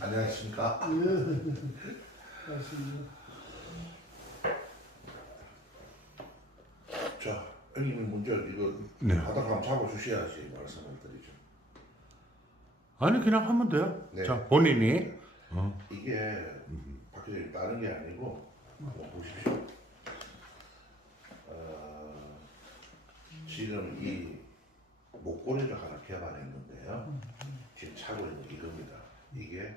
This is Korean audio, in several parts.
안녕하십니까? 예. 맞습니다. 자, 형님 먼저 이거 네. 바닥 한번 잡아주셔야지 말씀을 드리죠. 아니 그냥 하면 돼요. 네. 자 본인이 어. 이게 박교님 다른 게 아니고 한번 보십시오. 어, 지금 이 목걸이를 하나 개발했는데요. 지금 차고 있는 게 이겁니다. 이게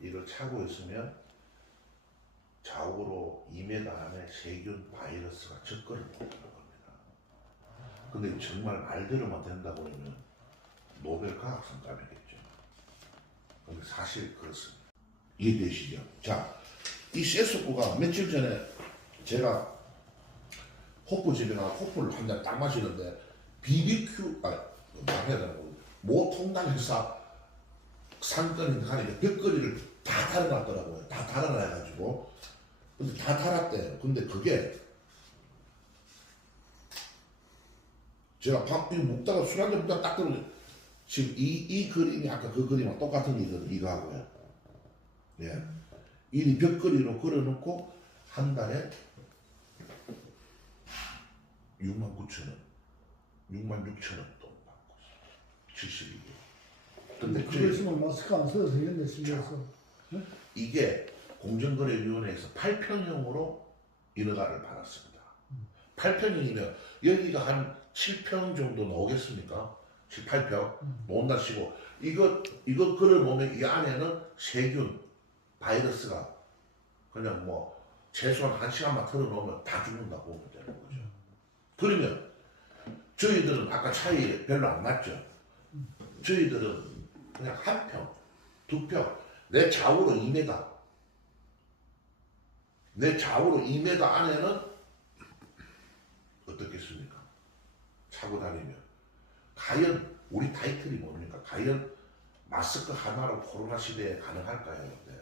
이걸 차고 있으면 좌우로 2m 안에 세균 바이러스가 접근을 못하는 겁니다. 근데 정말 말대로만 된다고 하면 노벨 과학상감이겠죠. 근데 사실 그렇습니다. 이해되시죠? 자, 이 세스코가 며칠 전에 제가 호프 집에 가서 호프를 한 잔 딱 마시는데 BBQ, 아, 말해야 되고 모통당 회사 상권이 가니까 벽걸이를 다 달아놨더라고요. 다 달아놔가지고. 근데 다 달았대요. 근데 그게 제가 밥 이거 먹다가 술 한잔 먹다가 딱 들어오죠. 지금 이, 이 그림이 아까 그 그림과 똑같은 이거든, 이거하고요. 예. 이 벽걸이로 걸어놓고 한 달에 6만 9천 원, 6만 6천 원돈 받고 72개. 근데 있으면 마스크 안 써도 되겠네, 집에서. 이게 공정거래위원회에서 8평형으로 인허가를 받았습니다. 8평형이면 여기가 한 7평 정도 나오겠습니까? 7, 8평 놓은다 치고 이거 이거 걸어놓으면 이 안에는 세균, 바이러스가 그냥 뭐 최소한 한 시간만 틀어놓으면 다 죽는다고 보면 되는 거죠. 그러면 저희들은 아까 차이 별로 안 났죠. 저희들은 그냥 한 평, 두 평, 내 좌우로 2m, 내 좌우로 2m 안에는 어떻겠습니까? 차고 다니면 과연 우리 타이틀이 뭡니까? 과연 마스크 하나로 코로나 시대에 가능할까요? 네.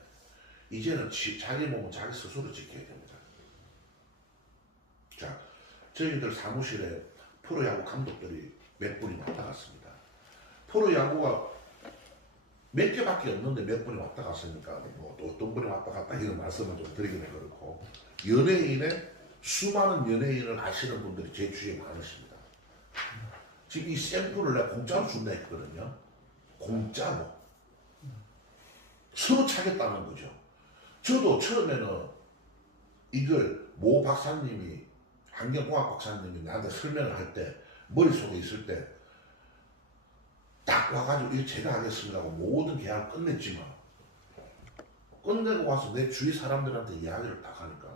이제는 지- 자기 몸은 자기 스스로 지켜야 됩니다. 자, 저희들 사무실에 프로야구 감독들이 몇 분이 왔다 갔습니다. 프로야구가 몇 개밖에 없는데 몇 분이 왔다 갔으니까 뭐 또 어떤 분이 왔다 갔다 이런 말씀을 좀 드리기는 그렇고 연예인의 수많은 연예인을 아시는 분들이 제 주위에 많으십니다. 지금 이 샘플을 내가 공짜로 준다 했거든요. 공짜로. 서로 차겠다는 거죠. 저도 처음에는 이걸 모 박사님이 환경공학 박사님이 나한테 설명을 할 때 머릿속에 있을 때 딱 와가지고 이거 제가 하겠습니다 하고 모든 계약을 끝냈지만 끝내고 와서 내 주위 사람들한테 이야기를 딱 하니까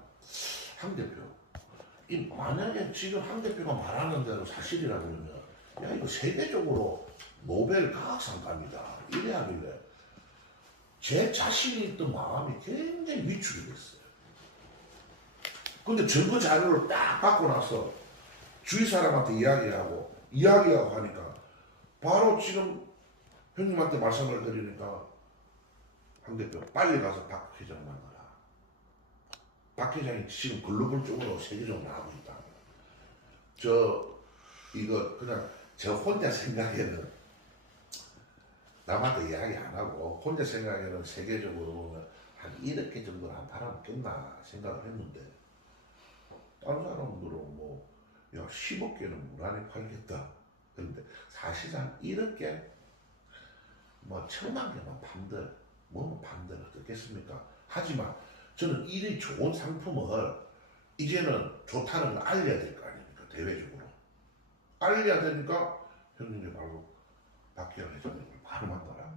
황 대표 이 만약에 지금 황 대표가 말하는 대로 사실이라 그러면 야 이거 세계적으로 노벨 과학상감이다 이래 하길래 제 자신이 있던 마음이 굉장히 위축이 됐어요. 근데 증거 자료를 딱 받고 나서 주위 사람한테 이야기하고 이야기하고 하니까 바로 지금 형님한테 말씀을 드리니까 황 대표 빨리 가서 박 회장 만나라. 박 회장이 지금 글로벌 쪽으로 세계적으로 나가고 있다. 저 이거 그냥 저 혼자 생각에는 남한테 이야기 안 하고 혼자 생각에는 세계적으로 한 1억 개 정도는 안 팔아먹겠나 생각을 했는데 다른 사람들은 뭐 야, 10억 개는 무난히 팔겠다. 그런데 사실상 1억 개, 뭐 천만 개만 판들, 뭐뭐 판들 어떻겠습니까? 하지만 저는 이 좋은 상품을 이제는 좋다는 걸 알려야 될 거 아닙니까? 대외적으로. 알려야 되니까 형님이 바로 박기영 회장님을 바로 만나라.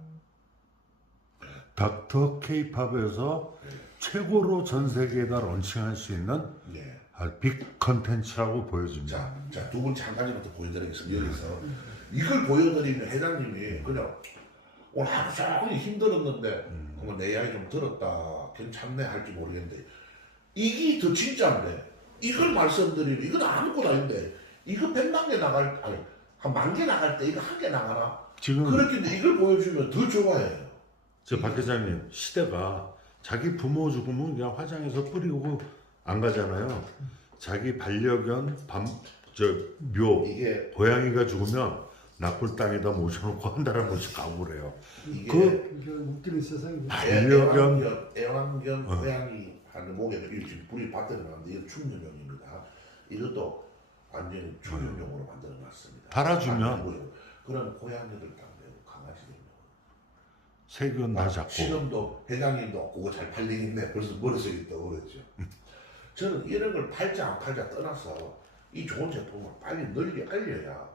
닥터 케이팝에서 네. 최고로 전 세계에다 런칭할 수 있는 네. 아, 빅 컨텐츠라고 보여집니다. 자, 자, 두 가지만 더 보여드리겠습니다. 여기서. 이걸 보여드리면 회장님이 그냥 오늘 하루 종일 힘들었는데, 그러면 내 이야기 좀 들었다. 괜찮네 할지 모르겠는데, 이게 더 진짜인데, 이걸 말씀드리면, 이건 아무것도 아닌데, 이거 백만 개 나갈, 아니, 한 만 개 나갈 때 이거 한 개 나가나? 지금 그렇게 이걸 보여주면 더 좋아해요. 저 박 회장님 시대가 자기 부모 죽으면 그냥 화장해서 뿌리고 안 가잖아요. 자기 반려견 밤저묘 이게 고양이가 죽으면 납골 땅에다 모셔놓고 한 달에 가고 그래요. 이게 그- 그러니까 웃기는 세상이죠. 반려견 애완견, 애완견 어. 고양이 하는 목에 이 지금 불이 나는데 이거 충전용입니다. 이것도 완전히 충전용으로 만들어 놨습니다. 달아주면 그럼 고양이들 딱 내고 강아지들. 세균 다 잡고 지금도 회장님도 그거 잘 팔리겠네. 벌써 머릿속에 떠오르죠. 저는 이런 걸 팔자 안 팔자 떠나서 이 좋은 제품을 빨리 널리 알려야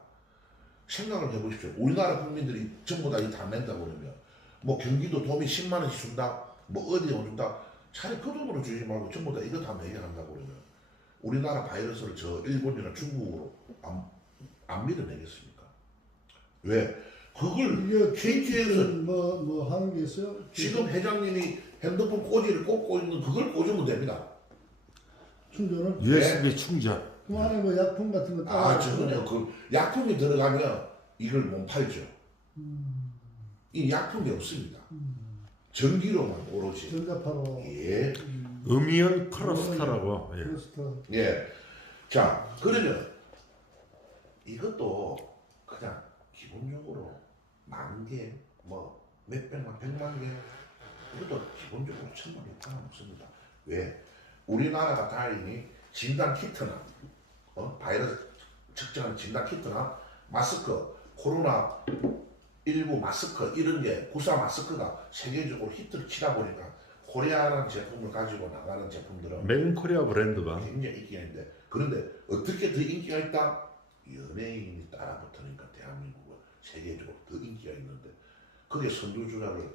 생각을 해보십시오. 우리나라 국민들이 전부 다이다 낸다 그러면 뭐 경기도 도민 10만 원씩 준다, 뭐 어디에 준다. 차라리 그 돈으로 주지 말고 전부 다 이거 다 매겨한다 그러면 우리나라 바이러스를 저 일본이나 중국으로 안, 안 밀어내겠습니까? 왜? 그걸 KT에서 뭐, 뭐 하는 게 있어요? 지금 회장님이 핸드폰 꽂이를 꽂고 있는 그걸 꽂으면 됩니다. 충전을? USB 충전. 그 안에 뭐 약품 같은 거 따라. 아, 저거요. 그 약품이 들어가면 이걸 못 팔죠. 이 약품이 없습니다. 전기로만 오로지. 전자파로. 예. 음이온 클러스터라고. 예. 크로스터. 예. 자, 그러면 이것도 그냥 기본적으로 만 개, 뭐 몇백만, 백만 개, 이것도 기본적으로 천만 개 다음 없습니다. 왜? 우리나라가 다행히 진단 키트나 어? 바이러스 측정하는 진단 키트나 마스크, 코로나 19 마스크 이런 게 구사 마스크가 세계적으로 히트를 치다 보니까 코리아라는 제품을 가지고 나가는 제품들은 맨코리아 브랜드가 굉장히 인기가 있는데 그런데 어떻게 더 인기가 있다? 연예인이 따라붙으니까 대한민국은 세계적으로 더 인기가 있는데 그게 선두주자를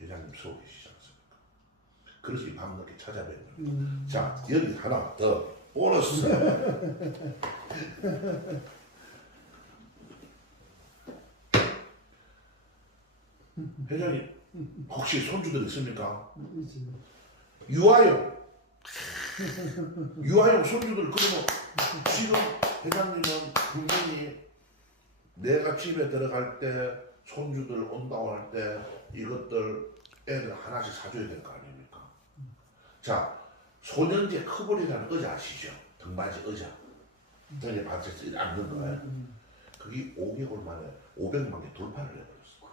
회장님 계시지 않습니까? 이 밤늦게 찾아뵙는. 음. 자 여기 하나 더 보너스 회장님 혹시 손주들 있습니까? 유아용 유아용 손주들 그러면 지금 회장님은 분명히 내가 집에 들어갈 때 손주들 온다고 할 때 이것들 애들 하나씩 사줘야 될 거 아닙니까? 자 소년제 커버리라는 의자 아시죠? 등받이 의자 등에 받쳐서 앉는 거예요. 그게 5개월 만에 500만 개 돌파를 해버렸어.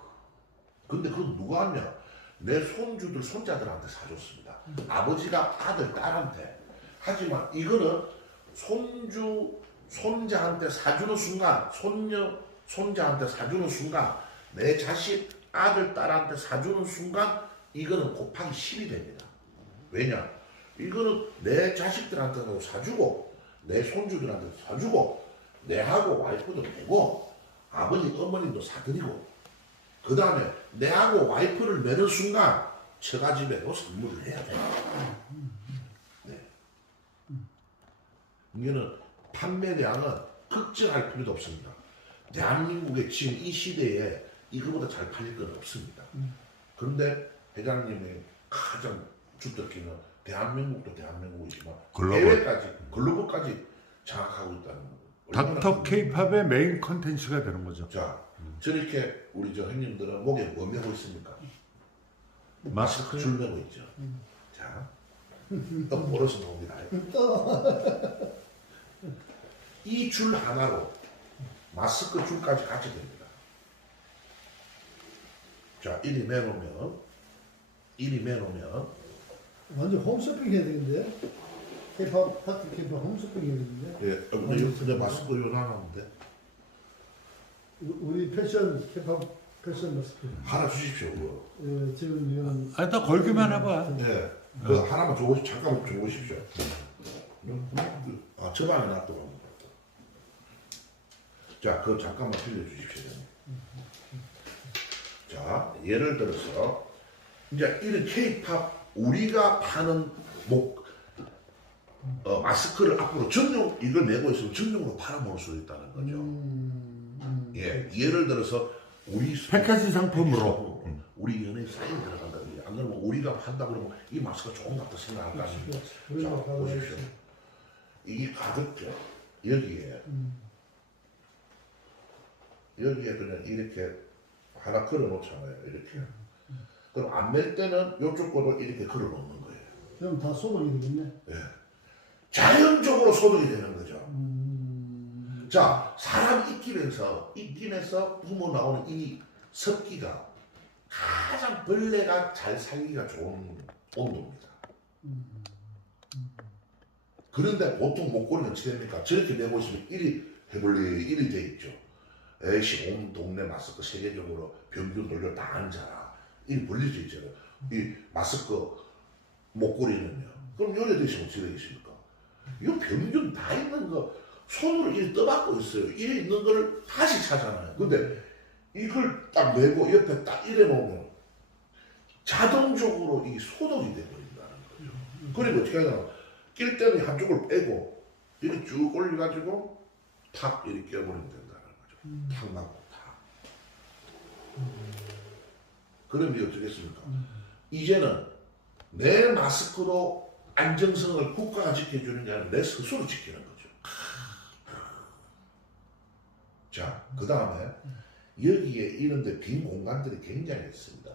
근데 그건 누가 하냐? 내 손주들, 손자들한테 사줬습니다. 아버지가 아들, 딸한테. 하지만 이거는 손주, 손자한테 사주는 순간, 손녀, 손자한테 사주는 순간, 내 자식, 아들, 딸한테 사주는 순간, 이거는 곱하기 10이 됩니다. 왜냐? 이거는 내 자식들한테도 사주고, 내 손주들한테 사주고, 내하고 와이프도 내고, 아버지, 어머님도 사드리고, 그 다음에 내하고 와이프를 내는 순간 처가집에도 선물을 해야 돼요. 네. 이거는 판매량은 걱정할 필요도 없습니다. 대한민국의 지금 이 시대에 이거보다 잘 팔릴 건 없습니다. 그런데 회장님이 가장 주특기는 대한민국도 대한민국이지만 글로벌. 해외까지 글로벌까지 장악하고 있다는 거. 얼마나 닥터 큰 케이팝의 메인 컨텐츠가 되는 거죠. 자, 저렇게 우리 저 형님들은 목에 뭐 메고 있습니까? 마스크 줄 메고 있죠. 자, 또 몰아서 나옵니다. 이 줄 하나로 마스크 줄까지 같이 됩니다. 자, 이리 매놓으면, 이리 매놓으면, 완전 홈쇼핑 해야 되는데. 케이팝, 파트 케이팝 홈쇼핑 해야 되는데. 예, 어, 근데 여기 근데 마스크 요 나가는데 우- 우리 패션, 케이팝 패션 마스크. 하나 주십시오. 그거. 어, 지금 이건 아니 다 걸기만 해봐. 네, 그 하나만 줘 잠깐만 줘 보십시오. 아, 저 방에 놔두고. 자, 그거 잠깐만 빌려주십시오. 자, 예를 들어서 이제 이런 K-팝 우리가 파는 목 어, 마스크를 앞으로 전용 이걸 내고 있으면 전용으로 팔아먹을 수 있다는 거죠. 음, 음. 예, 예를 들어서 우리 패키지 상품으로. 우리 연예 사인 들어간다. 안 그러면 우리가 판다 그러면 이 마스크가 좋은 것 같다 생각할 거 아닙니까? 그렇지. 그런 거 자, 보십시오. 이게 가볍죠. 여기에 음. 여기에 그냥 이렇게 하나 걸어 놓잖아요. 이렇게. 그럼 안 맬 때는 이쪽 거로 이렇게 걸어 놓는 거예요. 그럼 다 소독이 되겠네. 예. 자연적으로 소독이 되는 거죠. 음. 자, 사람 입김에서 입김에서 부모 나오는 이 습기가 가장 벌레가 잘 살기가 좋은 온도입니다. 그런데 보통 목걸이는 어떻게 됩니까? 저렇게 내보시면 1위 해볼리 1위 돼 있죠. 에이씨 온 동네 마스크 세계적으로 평균 돌려 다 앉아라. 이 벌려져 있잖아요. 이 마스크 목걸이는요. 그럼 요래 되시면 어떻게 되겠습니까? 이거 평균 다 있는 거 손으로 이렇게 떠받고 있어요. 이래 있는 걸 다시 찾아놔요. 근데 이걸 딱 메고 옆에 딱 이래 놓으면 자동적으로 이 소독이 돼버린다는 거죠. 그리고 어떻게 하냐. 낄 때는 한쪽을 빼고 이렇게 쭉 올려가지고 탁 이렇게 껴버리면 된다는 거죠. 탁 맞고 탁. 그럼 이게 어떻겠습니까? 이제는 내 마스크로 안정성을 국가가 지켜주는 게 아니라 내 스스로 지키는 거죠. 자, 그 다음에 여기에 이런데 빈 공간들이 굉장히 있습니다.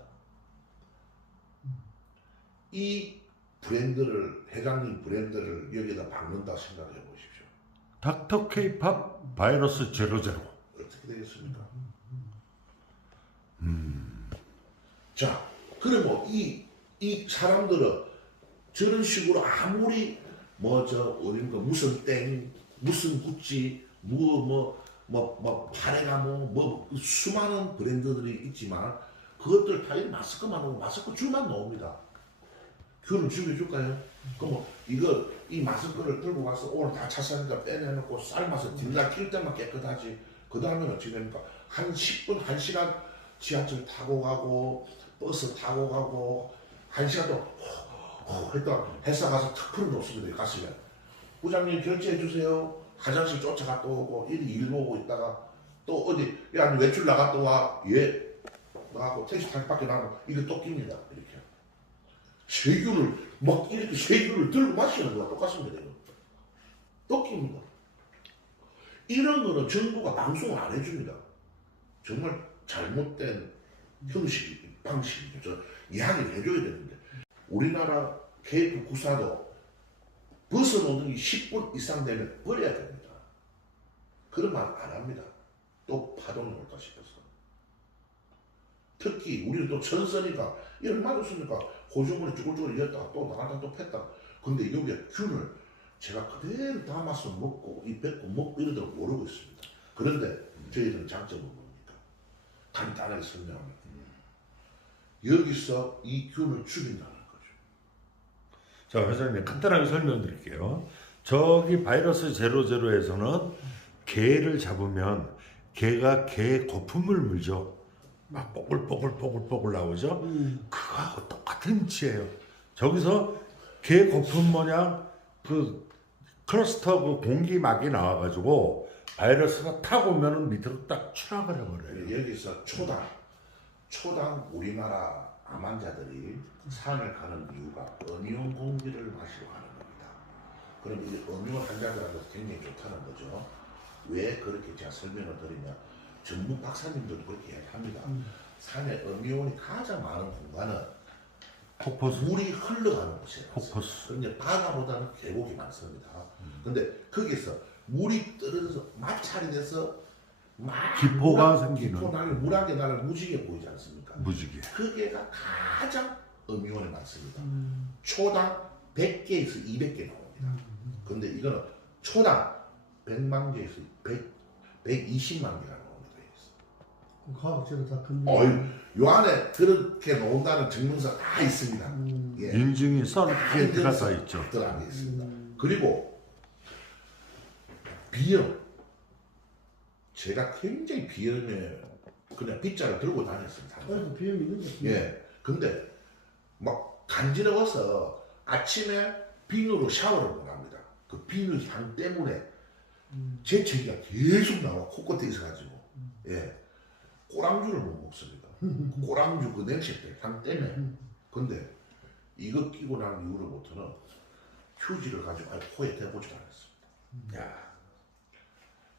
이 브랜드를 회장님 브랜드를 여기다 박는다 생각해 보십시오. 닥터 케이팝 바이러스 제로제로. 어떻게 되겠습니까? 자, 그러면 이, 이 사람들은 저런 식으로 아무리 뭐 저 무슨 땡, 무슨 구찌, 뭐 뭐 뭐뭐 파레가모 뭐 수많은 브랜드들이 있지만 그것들 다 이 마스크만 오고 마스크 줄만 나옵니다. 귤을 죽여줄까요? 그럼 뭐 이거 이 마스크를 들고 가서 오늘 다 찼으니까 빼내놓고 삶아서 뒷날 낄 때만 깨끗하지. 그 다음에는 어떻게 됩니까? 한 10분, 1시간 지하철 타고 가고 버스 타고 가고 한 시간 동안 호 했다 회사 가서 탁 풀어 놓습니다 가시면 부장님 결제해 주세요. 화장실 쫓아갔다 오고 일, 일 보고 있다가 또 어디 야너 외출 나갔다 와예. 나가고 택시 탈 밖에 나가고 이거 또 낍니다 이렇게. 세균을 막 이렇게 세균을 들고 마시는 거랑 똑같습니다 이거. 또 낍니다. 이런 거는 정부가 방송을 안 해줍니다. 정말 잘못된 형식, 방식이죠. 저 이야기를 해줘야 되는데 우리나라 케이프 구사도 벗어놓는 게 10분 이상 되면 버려야 됩니다. 그런 말 안 합니다. 또 파동이 올까 싶어서. 특히 우리는 또 천선이가 이 얼마나 좋습니까? 고주머니 쭈글쭈글 이었다가 또 나갔다 또 팼다. 근데 여기에 균을 제가 그대로 담아서 먹고 이 뱉고 먹고 이러다 모르고 있습니다. 그런데 저희들은 장점은 뭡니까? 간단하게 설명하면 여기서 이 균을 죽인다는 거죠. 자, 회장님 간단하게 설명드릴게요. 저기 바이러스 제로제로에서는 개를 잡으면 개가 개 거품을 물죠. 막 뽀글뽀글뽀글뽀글 나오죠. 그거하고 똑같은 위치예요. 저기서 개 거품 모양 그 클러스터 그 공기막이 나와가지고 바이러스가 타고 오면은 밑으로 딱 추락을 해버려요. 여기서 초당, 초당 우리나라 암 환자들이 산을 가는 이유가 어니온 공기를 마시러 가는 겁니다. 그럼 이 어니온 환자들한테 굉장히 좋다는 거죠. 왜 그렇게 제가 설명을 드리냐. 전문 박사님들도 그렇게 이야기합니다. 산에 어니온이 가장 많은 공간은 폭포수, 물이 흘러가는 곳이에요. 폭포수. 근데 바다보다는 계곡이 많습니다. 근데 거기서 물이 떨어져서 마찰이 돼서 막 기포가 물안- 생기는. 기포 나면 물안개 나를 무지개 보이지 않습니까? 무지개. 그게가 가장 음이온이 많습니다. 초당 100개에서 200개 나옵니다. 근데 이거는 초당 100만 개에서 100, 120만 개가 나옵니다. 과학적으로 다 근거. 요 안에 그렇게 나온다는 증명서 다 있습니다. 음. 예. 인증이 서티피케이트가 다 있죠. 들어가 있습니다. 그리고 비염. 제가 굉장히 비염에 그냥 빗자를 들고 다녔습니다. 아직도 비염이 있는 것 같은데. 예. 근데 막 간지러워서 아침에 비누로 샤워를 못 합니다. 그 비누 향 때문에 재채기가 계속 나와 코끝에 있어가지고 예 꼬랑주를 못 먹습니다. 꼬랑주 그 냄새 때향 때문에 근데 이거 끼고 난 이후로부터는 휴지를 가지고 아예 코에 대보지도 않았습니다. 야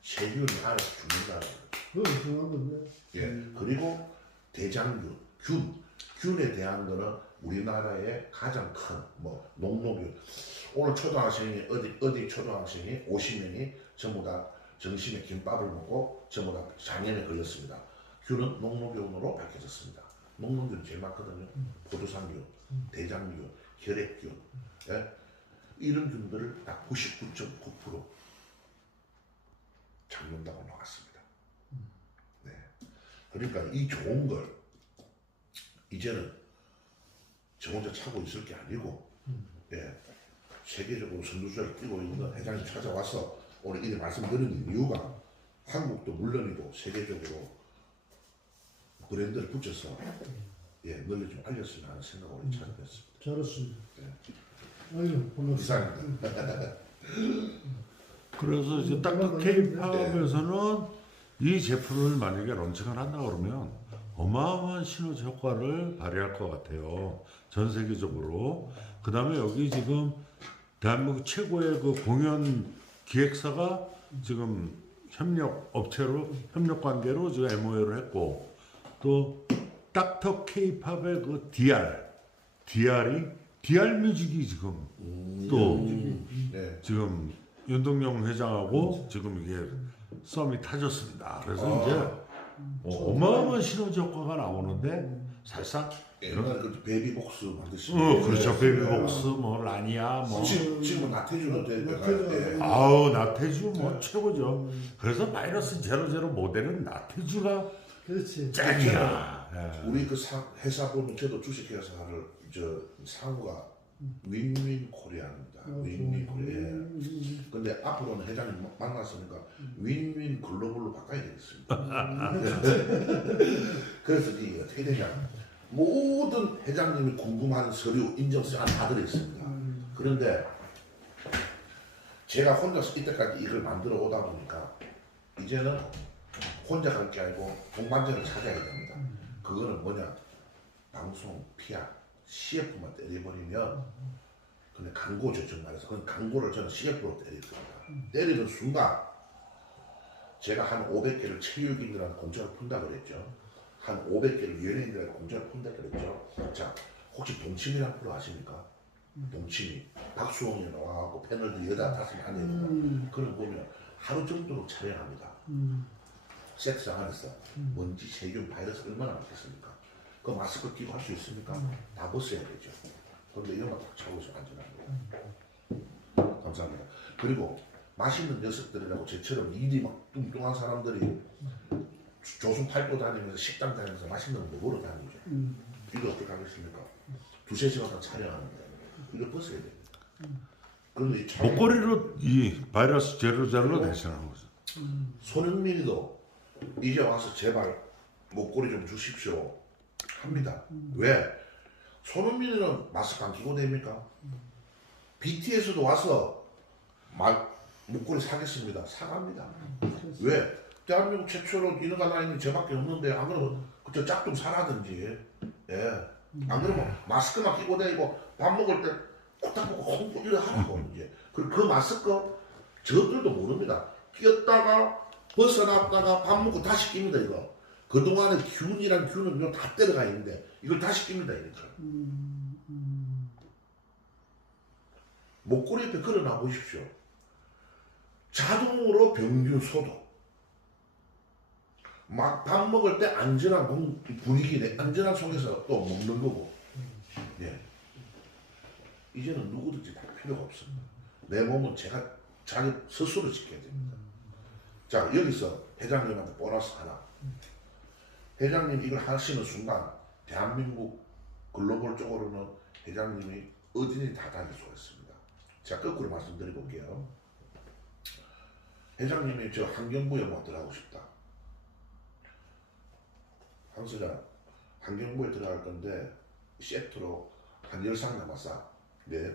세균이 알아서 죽는다는 거예요. 그건 중요한 건데. 예. 그리고 대장균, 균, 균에 대한 거는 우리나라의 가장 큰 뭐 농목균. 오늘 초등학생이 어디 어디 초등학생이 50명이 전부 다 점심에 김밥을 먹고 전부 다 장염에 걸렸습니다. 균은 녹노균으로 밝혀졌습니다. 녹노균 제일 많거든요. 포도상균, 대장균, 혈액균, 예? 이런 균들을 딱 99.9% 잡는다고 나왔습니다. 네. 그러니까 이 좋은 걸 이제는 저 혼자 차고 있을 게 아니고, 예, 세계적으로 선두주자를 뛰고 있는 회장님 찾아와서 오늘 이래 말씀드리는 이유가 한국도 물론이고 세계적으로 브랜드를 붙여서 예, 널리 좀 알렸으면 하는 생각으로 찾아뵙습니다. 잘했습니다. 네. 아유, 반갑습니다. 이상입니다. 그래서 이제 딱딱 K-팝에서는 이 제품을 만약에 런칭을 한다 그러면 어마어마한 시너지 효과를 발휘할 것 같아요. 전 세계적으로. 그 다음에 여기 지금 대한민국 최고의 그 공연 기획사가 지금 협력 업체로 협력 관계로 지금 MOU를 했고 또 닥터 K-팝의 그 DR, DR이 DR 뮤직이 지금 또 네. 지금 윤동영 회장하고 지금 이게 썸이 타졌습니다. 그래서 이제 어, 어마어마한 시너지 효과가 나오는데 사실상 옛날에 그 베이비복스 만드신 어 그렇죠 네. 베이비복스 뭐 라니아 뭐 지금 지금 나태주도 돼. 나태주. 네. 아우 나태주 뭐 최고죠. 그래서 마이너스 제로 제로 모델은 나태주가 그렇지. 짱이야. 예. 우리 그 사, 회사 보면 저도 주식회사를 저 상호가 윈윈 코리 아입니다. 어, 윈윈. 예. 음, 근데 앞으로는 회장님 만났으니까 윈윈 글로벌로 바꿔야 되겠습니다. 그래서 이게 어떻게 되냐. 모든 회장님이 궁금한 서류 인증서가 다 들어있습니다. 그런데 제가 혼자서 이때까지 이걸 만들어 오다 보니까 이제는 혼자 갈 게 아니고 동반자를 찾아야 됩니다. 그거는 뭐냐 방송, PR, CF만 때려버리면 근데 광고죠 정말에서 그건 광고를 저는 CF로 때릴 겁니다. 때리는 순간 제가 한 500개를 체육인들한테 공짜로 푼다 그랬죠. 한 500개를 연예인들한테 공짜로 푼다 그랬죠. 자 혹시 동치미란 프로 아십니까? 동치미 박수홍이 나와갖고 패널들 여자 다섯 명 앉아있는 거 그걸 보면 하루 정도로 촬영합니다. 음, 세트장 안에서 먼지, 세균, 바이러스 얼마나 많겠습니까? 그 마스크 끼고 할 수 있습니까? 다 벗어야 되죠. 그런데 이런 거딱 안전한 거예요. 감사합니다. 그리고 맛있는 녀석들이라고 저처럼 일이 막 뚱뚱한 사람들이 조선 팔도 다니면서 식당 다니면서 맛있는 거 먹으러 다니죠. 이거 어떻게 하겠습니까? 두세 시간 다 촬영하는데 이거 벗어야 돼요. 그런데 이 촬영- 목걸이로 이 바이러스 제로 제로로 대신하는 거죠. 손흥민이도 이제 와서 제발 목걸이 좀 주십시오 합니다. 왜? 손흥민은 마스크 안 끼고 됩니까? BTS도 와서 막 목걸이 사겠습니다. 사갑니다. 왜? 대한민국 최초로 인허가 나 있는 저밖에 없는데 안 그러면 그저 짝좀 사라든지 예. 안 그러면 마스크만 끼고 다니고 밥 먹을 때 코딱 보고 콩 이래 하라고 이제 그, 그 마스크 저들도 모릅니다. 끼었다가 벗어났다가 밥 먹고 다시 낍니다 이거. 그동안에 균이란 균은 이거 다 때려가 있는데 이걸 다시 낍니다 이렇게. 목걸이 옆에 걸어놔 보십시오. 자동으로 병균 소독. 막 밥 먹을 때 안전한 공- 분위기 내 안전한 속에서 또 먹는 거고. 예. 이제는 누구든지 다 필요가 없습니다. 내 몸은 제가 자기 스스로 지켜야 됩니다. 자 여기서 회장님한테 보너스 하나. 회장님 이걸 하시는 순간 대한민국 글로벌 쪽으로는 회장님이 어디니 다 다닐 수가 있습니다. 자 거꾸로 말씀드려 볼게요. 회장님이 저 환경부 영화 들어가고 싶다. 황수자 환경부에 들어갈 건데 세트로 한 열상 남았어. 네.